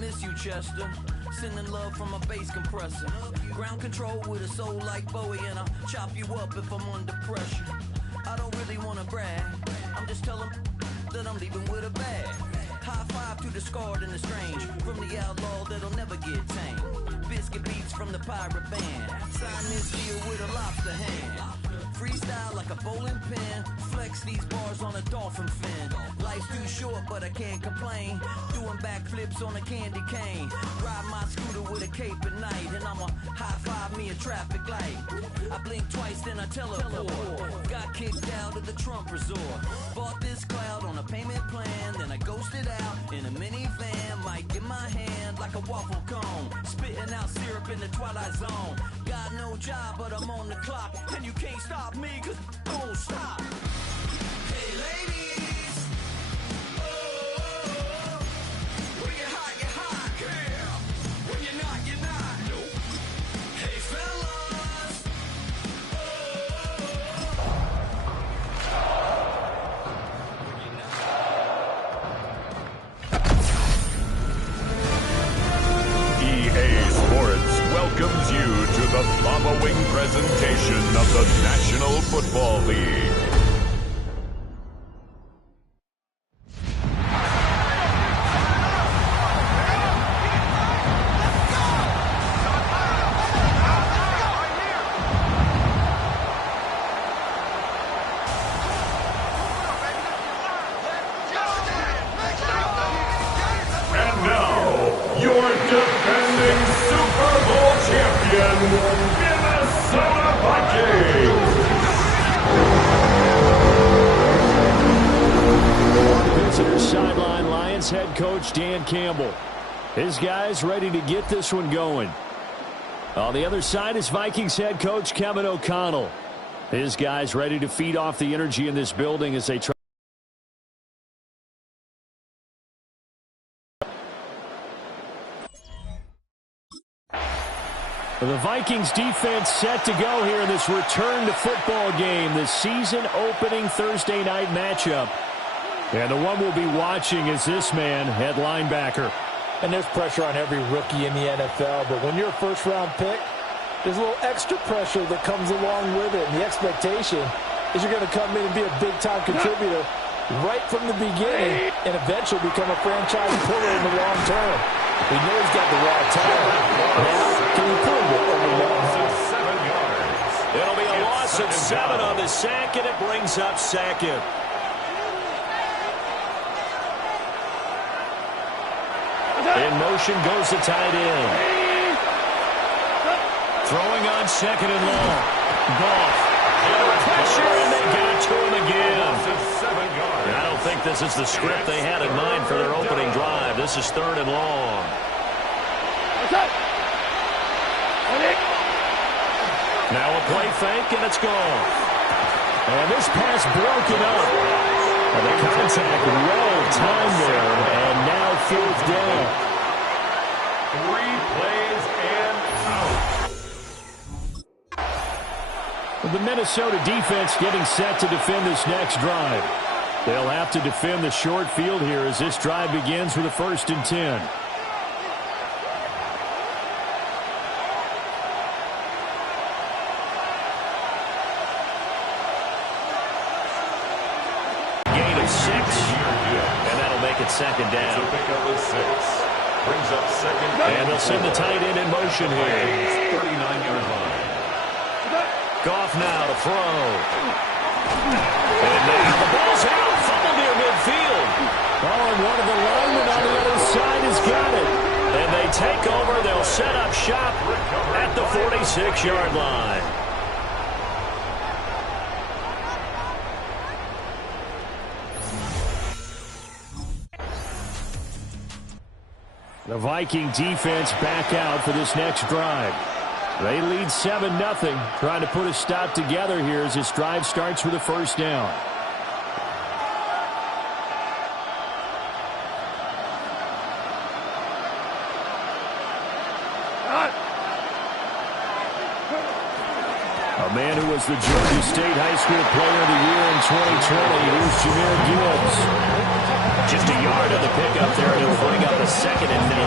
miss you, Chester. Sending love from a bass compressor. Ground control with a soul like Bowie, and I'll chop you up if I'm under pressure. I don't really wanna brag, I'm just telling that I'm leaving with a bag. High five to the scarred and the strange, from the outlaw that'll never get tamed. Biscuit beats from the pirate band, sign this deal with a lobster hand. Freestyle like a bowling pin, flex these bars on a dolphin fin. Life's too short but I can't complain, doing backflips on a candy cane. Ride my scooter with a cape at night, and I'ma high five me a traffic light. I blink twice then I teleport, got kicked out of the Trump resort. Bought this cloud on a payment plan, then I ghosted out in a minivan. Mic in my hand like a waffle cone, spitting out syrup in the twilight zone. Got no job but I'm on the clock, and you can't stop me cause don't stop. Hey ladies, oh, when you're hot, yeah. When you're not, nope. Hey fellas, EA Sports welcomes you to the following presentation of the National Football League. And now, your defending Super Bowl champion, Minnesota Vikings. Visitors sideline, Lions head coach Dan Campbell. His guys ready to get this one going. On the other side is Vikings head coach Kevin O'Connell. His guys ready to feed off the energy in this building as they try. The Vikings defense set to go here in this return to football game, the season opening Thursday night matchup. And the one we'll be watching is this man at linebacker. And there's pressure on every rookie in the NFL, but when you're a first-round pick, there's a little extra pressure that comes along with it. And the expectation is you're going to come in and be a big-time contributor right from the beginning and eventually become a franchise pillar in the long term. We know he's got the raw talent. Now, can he prove it over the long haul? 7 yards. It'll be a loss of 7 on the sack, and it brings up second. In motion goes the tight end. Throwing on second and long. Goff. Under pressure, and they got to him again. I don't think this is the script they had in mind for their opening drive. This is third and long. Now a play fake, and it's gone. And this pass broken up. And the contact well timed there, and now fourth down. 3 plays and out. The Minnesota defense getting set to defend this next drive. They'll have to defend the short field here as this drive begins with a 1st and 10. Gain of 6, and that'll make it second down. So pick up a 6. Brings up second down. And they'll send the tight end in motion here. 39-yard line. Goff now to throw. And now the ball's out. Fumble near midfield. Oh, and one of the linemen on the other side has got it. And they take over. They'll set up shop at the 46-yard line. The Viking defense back out for this next drive. They lead 7-0, trying to put a stop together here as this drive starts with a 1st down. A A man who was the Georgia State High School Player of the Year in 2020. Here's Jahmyr Gibbs. Just a yard on the pickup there, and he'll bring up a 2nd and 9.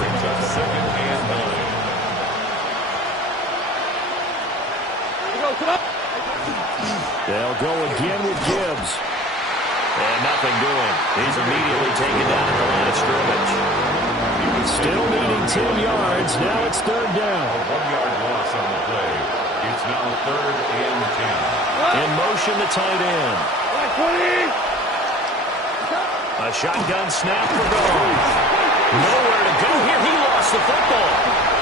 Brings up 2nd and 9. They'll go again with Gibbs. And nothing doing. He's immediately taken down at the line of scrimmage. Still needing 10 yards. Now it's 3rd down. A 1-yard loss on the play. It's now 3rd and 10. In motion, the tight end. A shotgun snap for Goff. Nowhere to go here. He lost the football.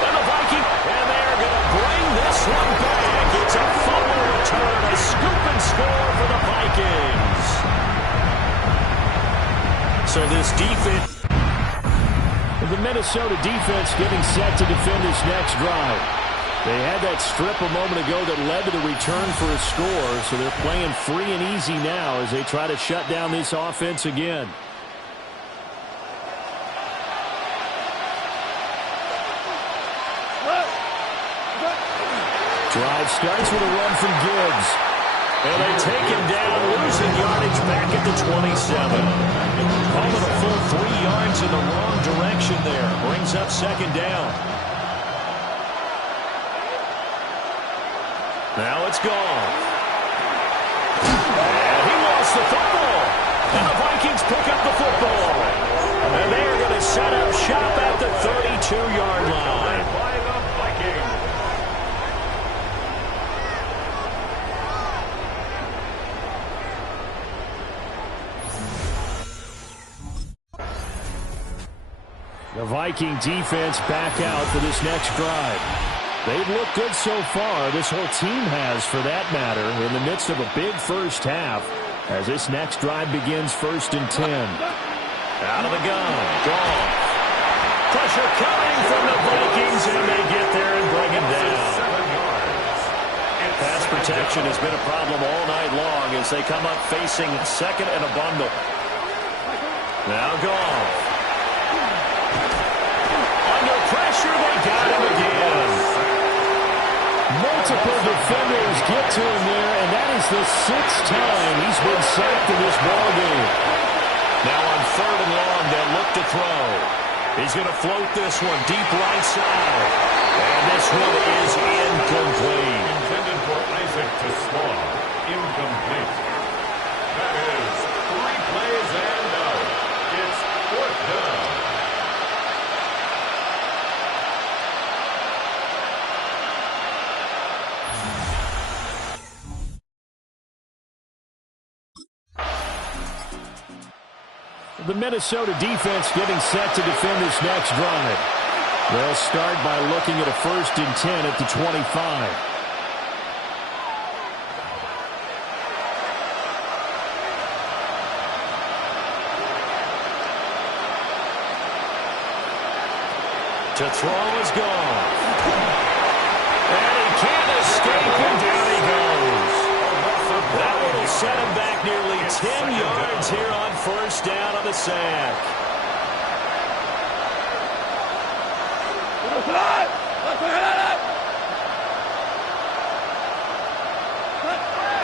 And the Vikings, and they're going to bring this one back. It's a fumble return, a scoop and score for the Vikings. So this defense, the Minnesota defense getting set to defend this next drive. They had that strip a moment ago that led to the return for a score, so they're playing free and easy now as they try to shut down this offense again. Drive starts with a run from Gibbs. And they take him down, losing yardage back at the 27. Almost a full 3 yards in the wrong direction there. Brings up 2nd down. Now it's gone. And he lost the football. And the Vikings pick up the football. And they are going to set up shop at the 32-yard line. The Viking defense back out for this next drive. They've looked good so far. This whole team has, for that matter, in the midst of a big first half as this next drive begins 1st and 10. Out of the gun. Goff. Pressure coming from the Vikings, and they get there and bring him down. Pass protection has been a problem all night long as they come up facing 2nd and a bundle. Now Goff. Pressure, they got him again. Multiple defenders get to him there, and that is the 6th time he's been sacked in this ballgame. Now on 3rd and long, they'll look to throw. He's going to float this one deep right side. And this one is incomplete. Intended for Isaac to Slaw. Incomplete. That is 3 plays and out. It's 4th down. The Minnesota defense getting set to defend this next drive. They'll start by looking at a 1st and 10 at the 25. To throw is gone. And he can't escape, and down he goes. That one will set him back nearly 10 yards here on 1st down on the sack.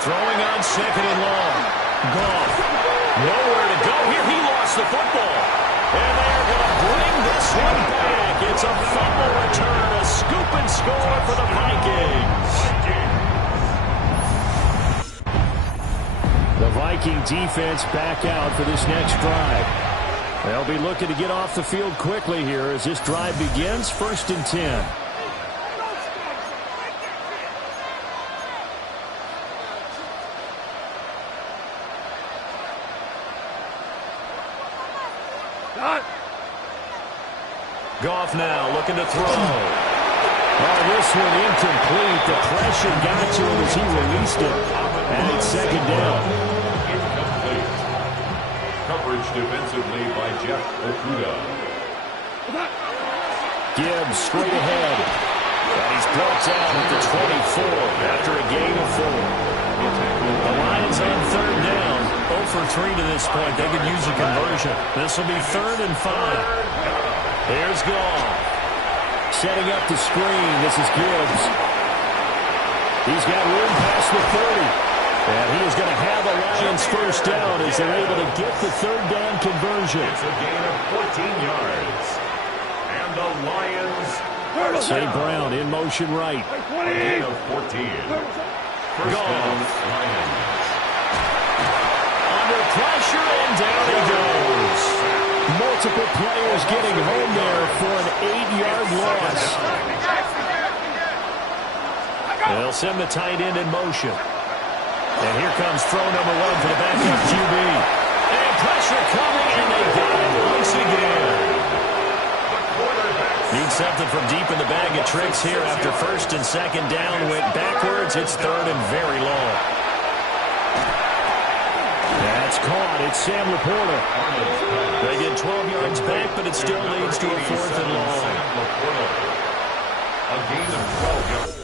Throwing on 2nd and long. Goff. Nowhere to go here. He lost the football. And they're going to bring this one back. It's a fumble return, a scoop and score for the Vikings. The Viking defense back out for this next drive. They'll be looking to get off the field quickly here as this drive begins, 1st and 10. Goff now looking to throw. Oh, this one incomplete. The pressure got to him as he released it. And it's 2nd down. Incomplete. Coverage defensively by Jeff Okuda. Gibbs straight ahead. And he's brought down at the 24 after a gain of 4. The Lions on 3rd down. 0 for 3 to this point. They could use a conversion. This will be 3rd and 5. Here's Goff. Setting up the screen. This is Gibbs. He's got room past the 30. And he is going to have a Lions first down as they're able to get the third down conversion. It's a gain of 14 yards. And the Lions St. Brown in motion right. a gain of 14. First down, Lions. Under pressure, and down he goes. Multiple players getting home there for an 8-yard loss. They'll send the tight end in motion. And here comes throw number 1 for the backup QB. And pressure coming, and they got it once again. Need something from deep in the bag of tricks here after first and second down went backwards. It's third and very long. That's caught. It's Sam Laporta. They get 12 yards back, but it still leads to a fourth and long. A gain of 12 yards.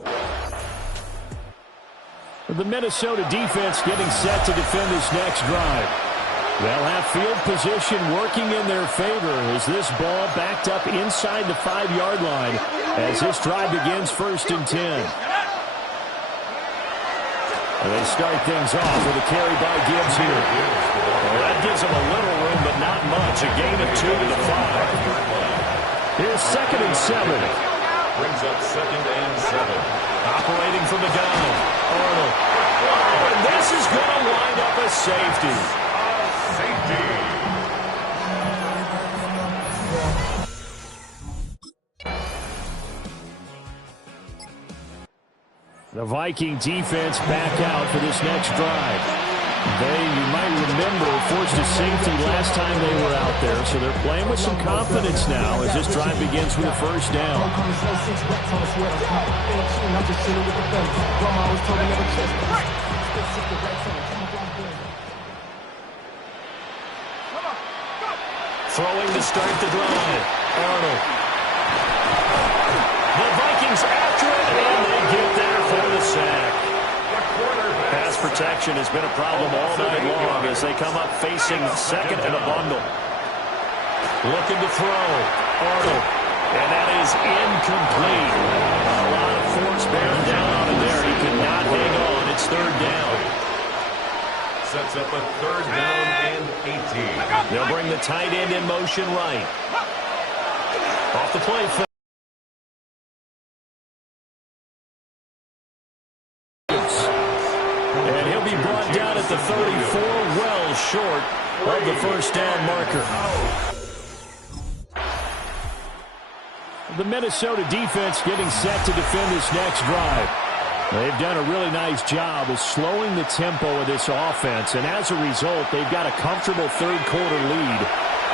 The Minnesota defense getting set to defend this next drive. They'll have field position working in their favor as this ball backed up inside the 5-yard line as this drive begins first and 10. And they start things off with a carry by Gibbs here. Well, that gives them a little room, but not much. A gain of 2 to the 5. Here's second and 7. Brings up second and 7. Operating from the gun, Arnold. Oh, and this is going to wind up a safety. Safety. The Viking defense back out for this next drive. They, you might remember, forced a safety last time they were out there, so they're playing with some confidence now as this drive begins with a first down. Throwing to start the drive. Arnold. The Vikings after it, and they get there for the sack. Pass protection has been a problem all night long as they come up facing second and a bundle. Looking to throw. Arnold. And that is incomplete. A lot of force bearing down on him there. He could not hang on. It's third down. Sets up a third down and 18. They'll bring the tight end in motion right. Off the play fake. And he'll be brought down at the 34, well short of the first down marker. The Minnesota defense getting set to defend this next drive. They've done a really nice job of slowing the tempo of this offense, and as a result, they've got a comfortable third-quarter lead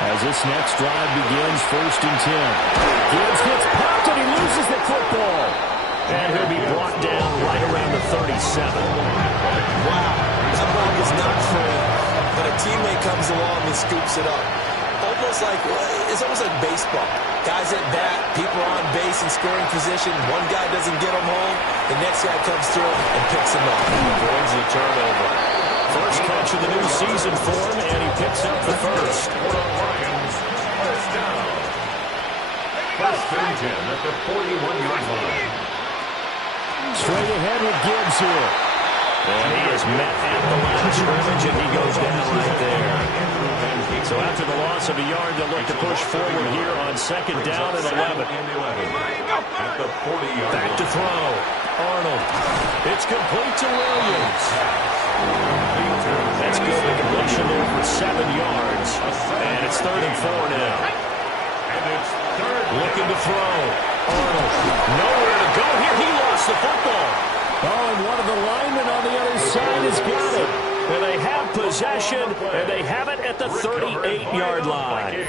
as this next drive begins first and 10. Gibbs gets popped, and he loses the football. And he'll be brought down right around the 37. Wow, that ball is not free, but a teammate comes along and scoops it up. It's almost like baseball. Guys at bat, people are on base in scoring position. One guy doesn't get him home. The next guy comes through and picks him up. Avoids the turnover. First catch of the new season for him, and he picks up the first. First down. First and 10 at the 41-yard line. Straight ahead with Gibbs here. And he is met at the line of scrimmage, and he goes down right there. So after the loss of a yard, they'll look to push forward here on second down and 11. At the 40-yard Back to throw. Arnold. It's complete to Williams. That's good. The completion there for 7 yards. And it's third and 4 now. And it's third. Looking to throw. Arnold. Nowhere to go here. He lost the football. Oh, and one of the linemen on the other side has got it. And they have possession, and they have it at the 38-yard line.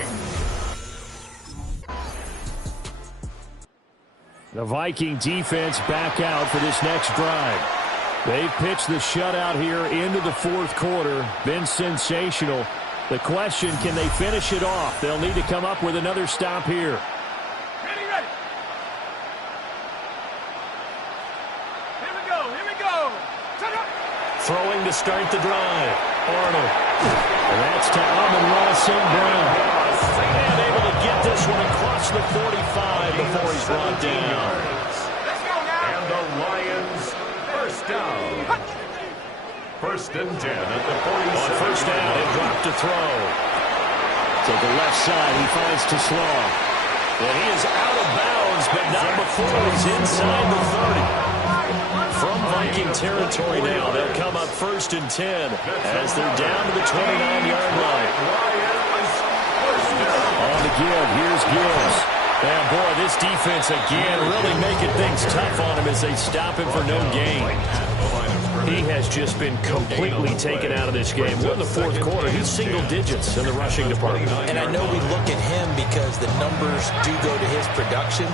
The Viking defense back out for this next drive. They've pitched the shutout here into the fourth quarter. Been sensational. The question, can they finish it off? They'll need to come up with another stop here. Ready. Here we go. Throwing to start the drive. Arnold. And that's to Amon-Ra St. Brown. And able to get this one across the 45 before he's brought down. And the Lions first down. First and 10 at the 47. On first down, and dropped to throw. To the left side, he finds to Slaw. And he is out of bounds, but not before he's inside the 30. From Viking territory now, they'll come up first and 10 as they're down to the 29-yard line. On the give, here's Gibbs. And boy, this defense again really making things tough on him as they stop him for no gain. He has just been completely taken out of this game. We're in the fourth quarter. He's single digits in the rushing department. And I know we look at him because the numbers do go to his production.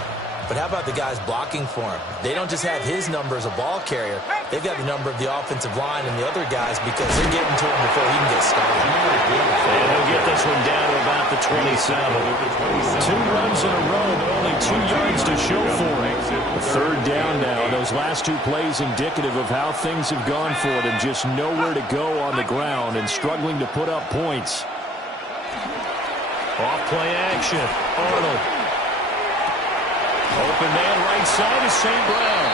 But how about the guys blocking for him? They don't just have his number as a ball carrier. They've got the number of the offensive line and the other guys because they're getting to him before he can get started. And he'll get this one down to about the 27. 2 runs in a row, but only 2 yards to show for him. Third down now. Those last 2 plays indicative of how things have gone for them. Just nowhere to go on the ground and struggling to put up points. Off play action. Arnold. Open man right side is St. Brown.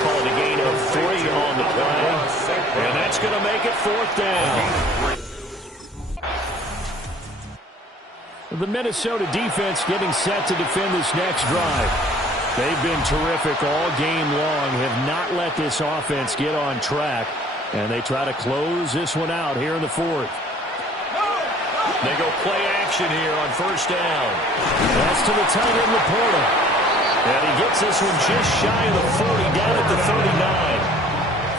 Called a gain of 3 on the play. And that's going to make it 4th down. The Minnesota defense getting set to defend this next drive. They've been terrific all game long, have not let this offense get on track. And they try to close this one out here in the 4th. They go play action here on first down. That's to the tight end, Laporta. And he gets this one just shy of the 40, down at the 39.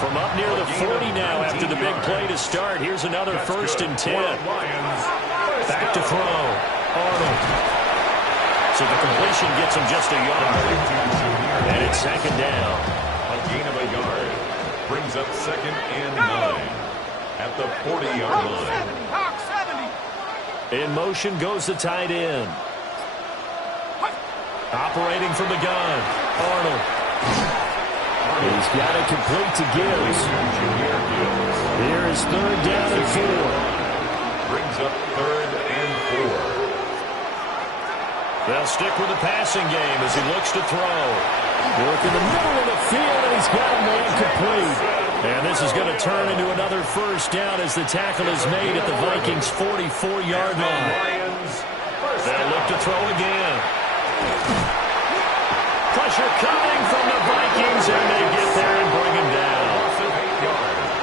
From up near the 40 now after the big play to start. Here's another first and 10. Back to throw. Arnold. So the completion gets him just a yard. And it's second down. A gain of a yard. Brings up 2nd and 9 at the 40-yard line. In motion goes the tight end. Operating from the gun. Arnold. He's got it complete to Gibbs. Here is 3rd down and 4. Brings up 3rd and 4. They'll stick with the passing game as he looks to throw. Work in the middle of the field, and he's got a man complete. And this is going to turn into another first down as the tackle is made at the Vikings' 44-yard line. They'll look to throw again. Pressure coming from the Vikings, and they get there and bring him down.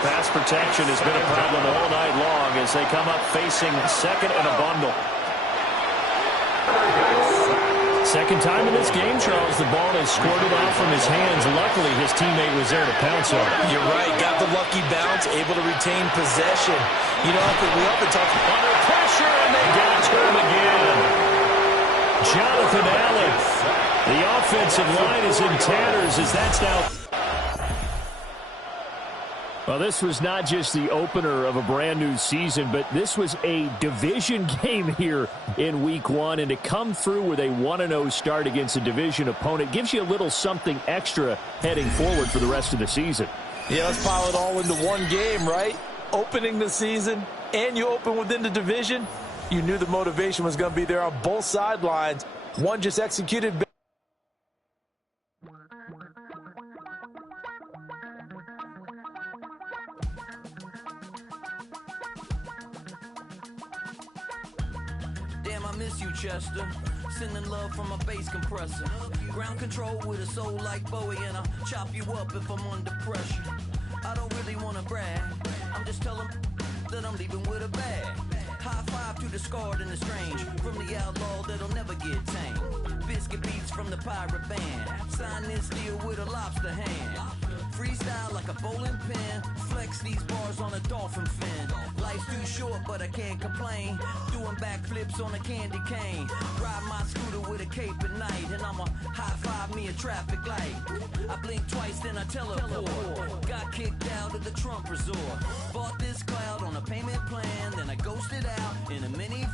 Pass protection has been a problem all night long as they come up facing 2nd and a bundle. Second time in this game, Charles, the ball has squirted out from his hands. Luckily, his teammate was there to pounce on it. You're right. Got the lucky bounce, able to retain possession. You know, we often talk under pressure, and they get it to him again. Jonathan Allen. The offensive line is in tatters as that's now. Well, this was not just the opener of a brand new season, but this was a division game here in week 1. And to come through with a 1-0 start against a division opponent gives you a little something extra heading forward for the rest of the season. Yeah, let's pile it all into one game, right? Opening the season, and you open within the division. You knew the motivation was going to be there on both sidelines. One just executed. Damn, I miss you, Chester. Sending love from a bass compressor. Ground control with a soul like Bowie, and I'll chop you up if I'm under pressure. I don't really want to brag. I'm just telling that I'm leaving with a bag. High five to the scarred and the strange. From the outlaw that'll never get tamed. Biscuit beats from the pirate band. Sign this deal with a lobster hand. Freestyle like a bowling pin. Flex these bars on a dolphin fin. Life's too short, but I can't complain. Doing backflips on a candy cane. Ride my scooter with a cape at night. And I'ma high five me a traffic light. I blink twice, then I teleport. Got kicked out of the Trump resort. Bought this cloud on a payment plan. Then I ghosted out in a mini